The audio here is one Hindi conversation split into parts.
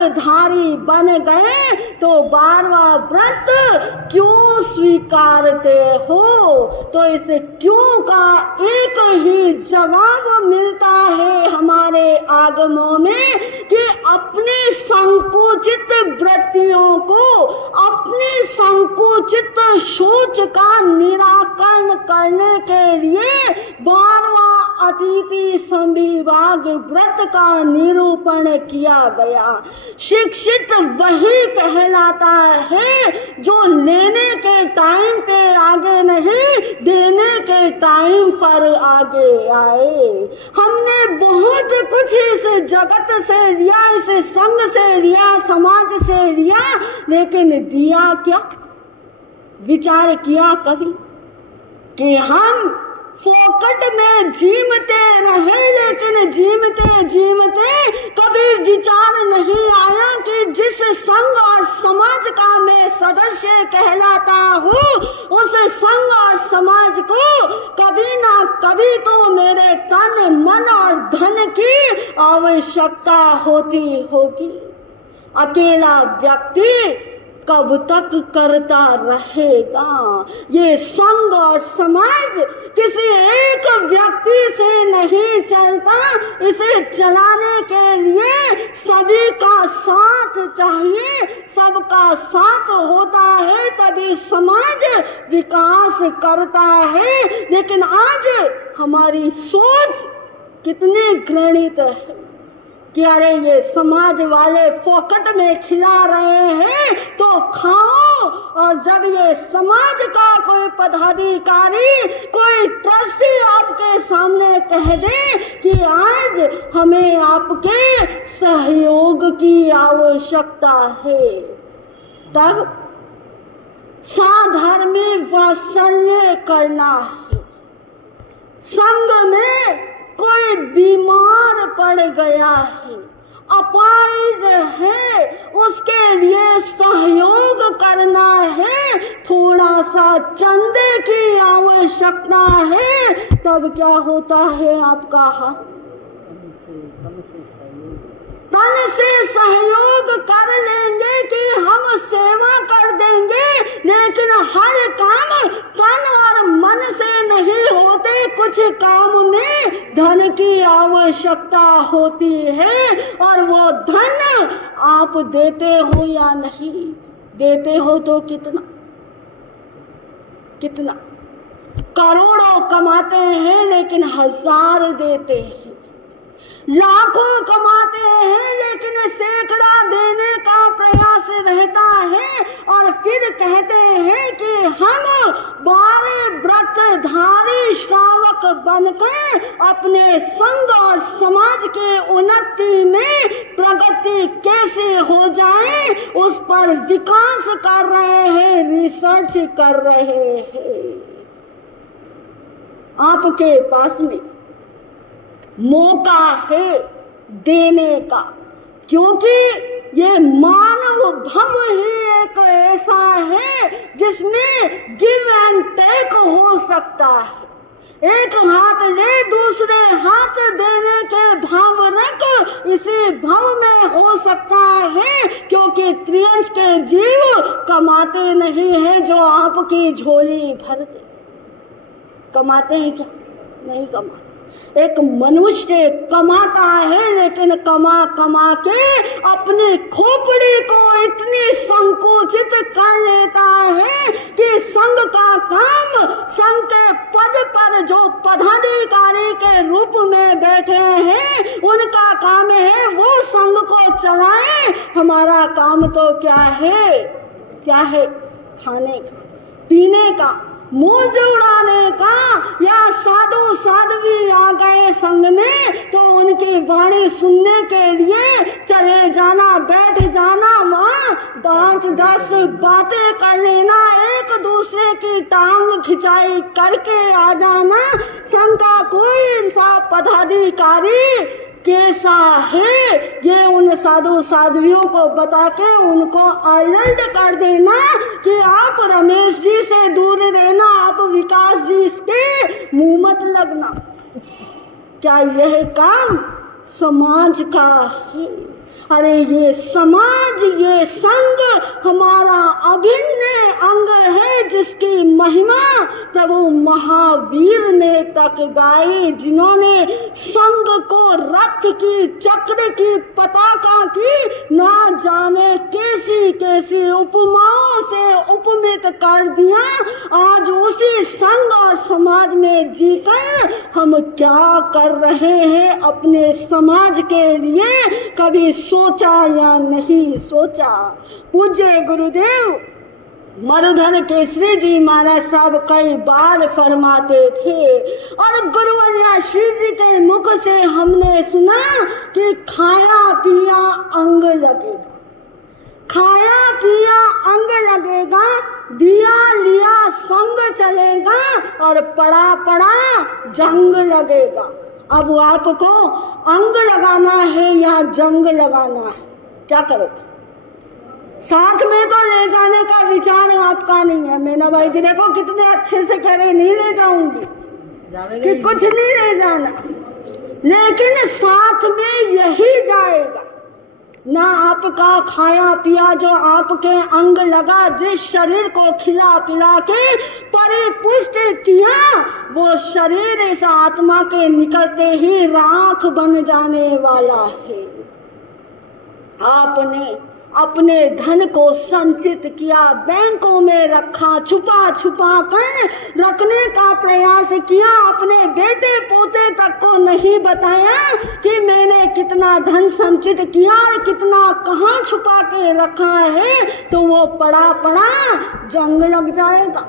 धारी बन गए तो 12वां व्रत क्यों स्वीकारते हो? तो इस क्यों का एक ही जवाब मिलता है हमारे आगमों में कि अपने संकुचित वृत्तियों को, अपने संकुचित सोच का निराकरण करने के लिए 12वां अतिथि संविभाग व्रत का निरूपण किया गया। शिक्षित वही कहलाता है जो लेने के टाइम पे आगे नहीं, देने के टाइम पर आगे आए। हमने बहुत कुछ इस जगत से लिया, इस संघ से लिया, समाज से लिया, लेकिन दिया क्या? विचार किया कभी कि हम फोकट में जीमते रहे, लेकिन जीमते जीमते कभी विचार नहीं आया कि जिस संघ और समाज का मैं सदस्य कहलाता हूँ, उस संघ और समाज को कभी ना कभी तो मेरे तन, मन और धन की आवश्यकता होती होगी। अकेला व्यक्ति कब तक करता रहेगा? ये संघ और समाज किसी एक व्यक्ति से नहीं चलता, इसे चलाने के लिए सभी का साथ चाहिए। सबका साथ होता है तभी समाज विकास करता है। लेकिन आज हमारी सोच कितनी घृणित है कि अरे ये समाज वाले फोकट में खिला रहे हैं तो खाओ, और जब ये समाज का कोई पदाधिकारी, कोई ट्रस्टी आपके सामने कह दे कि आज हमें आपके सहयोग की आवश्यकता है, तब साधर्मी वात्सल्य करना है। संघ में कोई बीमार पड़ गया है, अपाहिज है, उसके लिए सहयोग करना है, थोड़ा सा चंदे की आवश्यकता है, तब क्या होता है आपका हाथ? तन से सहयोग कर लेंगे कि हम सेवा कर देंगे, लेकिन हर काम तन और मन से नहीं होते। कुछ काम में धन की आवश्यकता होती है, और वो धन आप देते हो या नहीं देते हो तो कितना कितना? करोड़ों कमाते हैं लेकिन 1000 देते हैं, लाखों कमाते हैं लेकिन सैकड़ा देने का प्रयास रहता है, और फिर कहते हैं कि हम 12 व्रतधारी श्रावक बनकर अपने संघ और समाज के उन्नति में प्रगति कैसे हो जाए उस पर विकास कर रहे हैं, रिसर्च कर रहे हैं। आपके पास में मौका है देने का, क्योंकि ये मानव भव ही एक ऐसा है जिसमें गिव एंड टेक हो सकता है। एक हाथ ले दूसरे हाथ देने के भाव रख इसी भव में हो सकता है, क्योंकि त्रियंश के जीव कमाते नहीं है जो आपकी झोली भर दे। कमाते हैं क्या? नहीं कमाते। एक मनुष्य कमाता है, लेकिन कमा कमा के अपनी खोपड़ी को इतनी संकुचित कर लेता है कि संघ का काम, संघ के पद पर जो पदाधिकारी के रूप में बैठे हैं उनका काम है वो संघ को चलाएं। हमारा काम तो क्या है? क्या है? खाने का, पीने का, मौज उड़ाने का। या साधु साध्वी आ गए संघ में तो उनकी वाणी सुनने के लिए चले जाना, बैठ जाना, वहाँ 5-10 बातें कर लेना, एक दूसरे की टांग खिंचाई करके आ जाना। संघ का कोई सा पदाधिकारी कैसा है ये उन साधु साध्वियों को बता के उनको अलर्ट कर देना कि आप रमेश जी से दूर रहना, आप विकास जी के मुंह मत लगना। क्या यह काम समाज का है? अरे ये समाज, ये संघ हमारा अभिन्न अंग है, जिसकी महिमा प्रभु महावीर ने तक गाई, जिन्होंने संघ को रथ की, चक्र की, पताका की ना जाने कैसी कैसी उपमाओं से उपमित कर दिया। आज उसी संघ और समाज में जीकर हम क्या कर रहे हैं अपने समाज के लिए, कभी सोचा या नहीं सोचा। पूज्य गुरुदेव मरुधर केसरी जी महाराज साहब कई बार फरमाते थे, और गुरुवर्या श्री जी के मुख से हमने सुना कि खाया पिया अंग लगेगा, खाया पिया अंग लगेगा, दिया लिया संग चलेगा, और पड़ा पड़ा जंग लगेगा। अब आपको अंग लगाना है या जंग लगाना है, क्या करोगे? साथ में तो ले जाने का विचार आपका नहीं है। मीना भाई जी देखो कितने अच्छे से कह रहे, नहीं ले जाऊंगी कि कुछ नहीं ले जाना, लेकिन साथ में यही जाएगा ना। आपका खाया पिया जो आपके अंग लगा, जिस शरीर को खिला पिला के परिपुष्ट किया, वो शरीर इस आत्मा के निकलते ही राख बन जाने वाला है। आपने अपने धन को संचित किया, बैंकों में रखा, छुपा छुपा कर रखने का प्रयास किया, अपने बेटे पोते तक को नहीं बताया कि मैंने कितना धन संचित किया और कितना कहाँ छुपा के रखा है, तो वो पड़ा पड़ा जंग लग जाएगा।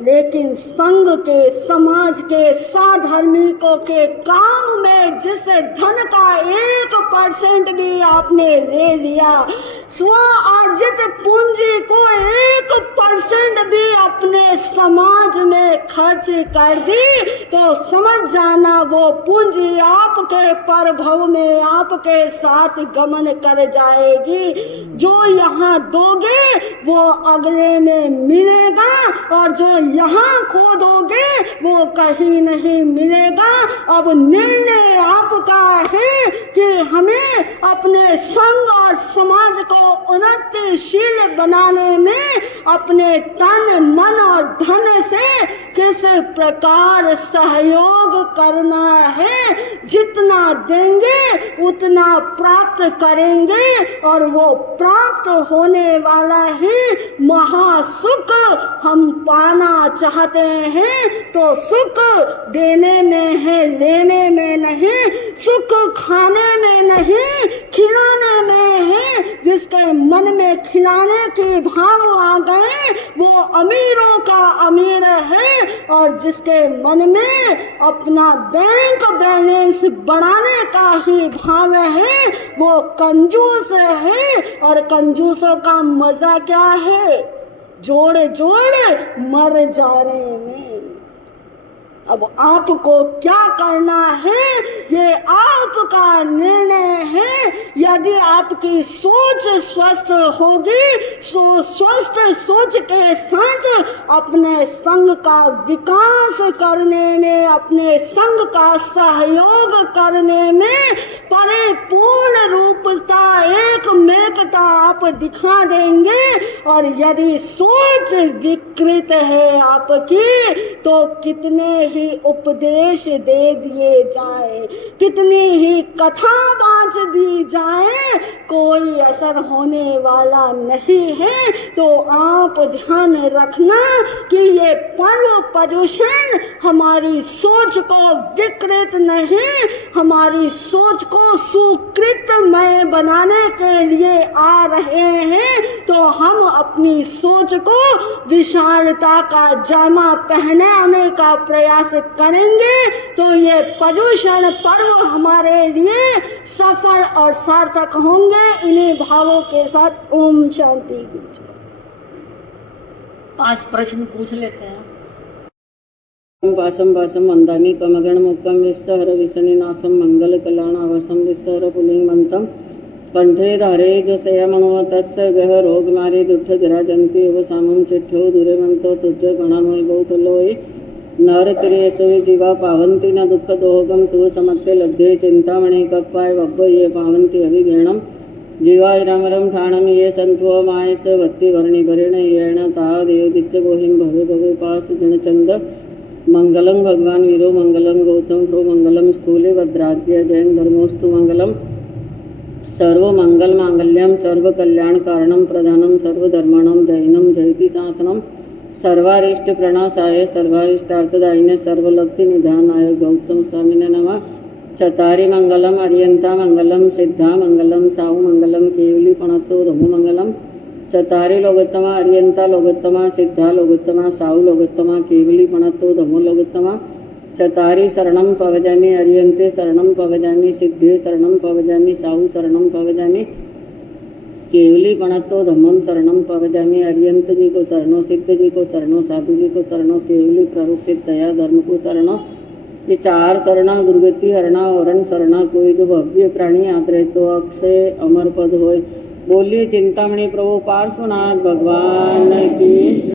लेकिन संघ के, समाज के, साधर्मिकों के काम में जिस धन का 1% भी आपने ले लिया, स्व अर्जित पूंजी को 1% भी अपने समाज में खर्च कर दी, तो समझ जाना वो पूंजी आपके प्रभव में आपके साथ गमन कर जाएगी। जो यहाँ दोगे वो अगले में मिलेगा, और जो यहाँ खो दोगे वो कहीं नहीं मिलेगा। अब निर्णय आपका है कि हमें अपने संघ और समाज को उन्नतिशील बनाने में अपने तन मन और धन से किस प्रकार सहयोग करना है। जितना देंगे उतना प्राप्त करेंगे, और वो प्राप्त होने वाला ही महासुख हम पाना चाहते हैं। तो सुख देने में है, लेने में नहीं, सुख खाने में नहीं, खिलाने में है। जिसके मन में खिलाने के भाव आ गए वो अमीरों का अमीर है, और जिसके मन में अपना बैंक बैलेंस बढ़ाने का ही भाव है वो कंजूस है। और कंजूसों का मजा क्या है? जोड़ जोड़ मर जाने में। अब आपको क्या करना है ये आपका निर्णय है। यदि आपकी सोच स्वस्थ होगी तो स्वस्थ सोच के साथ अपने संघ का विकास करने में, अपने संघ का सहयोग करने में परिपूर्ण रूपता, एकमेकता आप दिखा देंगे। और यदि सोच विकृत है आपकी तो कितने ही उपदेश दे दिए जाए, कितनी ही कथा बाँच दी जाए, कोई असर होने वाला नहीं है। तो आप ध्यान रखना कि ये पर्व पर्यूषण हमारी सोच को विकृत नहीं, हमारी सोच को सुकृतमय बनाने के लिए आ रहे हैं। तो हम अपनी सोच को विशालता का जामा पहनाने का प्रयास करेंगे तो ये पर्यूषण पर्व हमारे लिए सफल और सार्थक होंगे। इन्हीं भावों के साथ ओम शांति। 5 प्रश्न पूछ लेते हैं। वासम वासम वंदामि कमगण मुक्तम विस्सहर विसनिनासम मंगल कल्याणावसम विस्सहर पुलिंगमंतम कंठे धारे जसयमणो तस्य गह रोग मारे दुष्ट गिराजंती एव सामम चिट्ठो दुरेमंतो तुझ्य गणामय बहुकलोय नर क्रियसवे जीवा पावंती न दुख दोहगम तु समत्ते लग्गे चिंतामणि कप्पाय वब्ब ये पावंती अभिगेणम जीवाय रामरम ठाणम ये संतो माय स भक्ति वर्णि भरेण येण ता देव दिच्च बोहिम भवे भवे पास जनचंद मंगलम भगवान वीरो मंगलम गौतम प्रो मंगलम स्थूले भद्राद्य जैन धर्मोस्तु मंगलम सर्व मंगल मांगल्यम सर्व कल्याण कारणम प्रधानम सर्व धर्माणम जैनम जयति शासनम सर्वारिष्ट प्रणाशाय सर्वारिष्टार्थदायिने सर्वलक्ति निधानाय गौतम स्वामिने नमः। चतारी मंगलम अर्यंता मंगलम सिद्धा मंगलम साहु मंगलम केवली पणतो धमो मंगलम चतारी लोगोत्तमा अर्यंता लोगोत्तमा सिद्धा लोगोत्तमा साहु लोगोत्तमा केवली पणतो धमो लोगोत्तमा चतारी शरणम पवजामि अर्यंते शरणम पवजामि सिद्धे शरणम पवजामि साहु शरणम पवजामि केवली पणतो धम्मम शरणम पवजामि अर्यंत जी को शरणो सिद्ध जी को शरणो साधु जी को शरणो केवली प्रवृत्ति दया धर्म को शरणो। ये चार शरणा दुर्गति हरणा औरण शरणा कोई जो भव्य प्राणी आदरे तो अक्षय अमर पद होय। बोलिए चिंतामणि प्रभु पार्श्वनाथ भगवान की।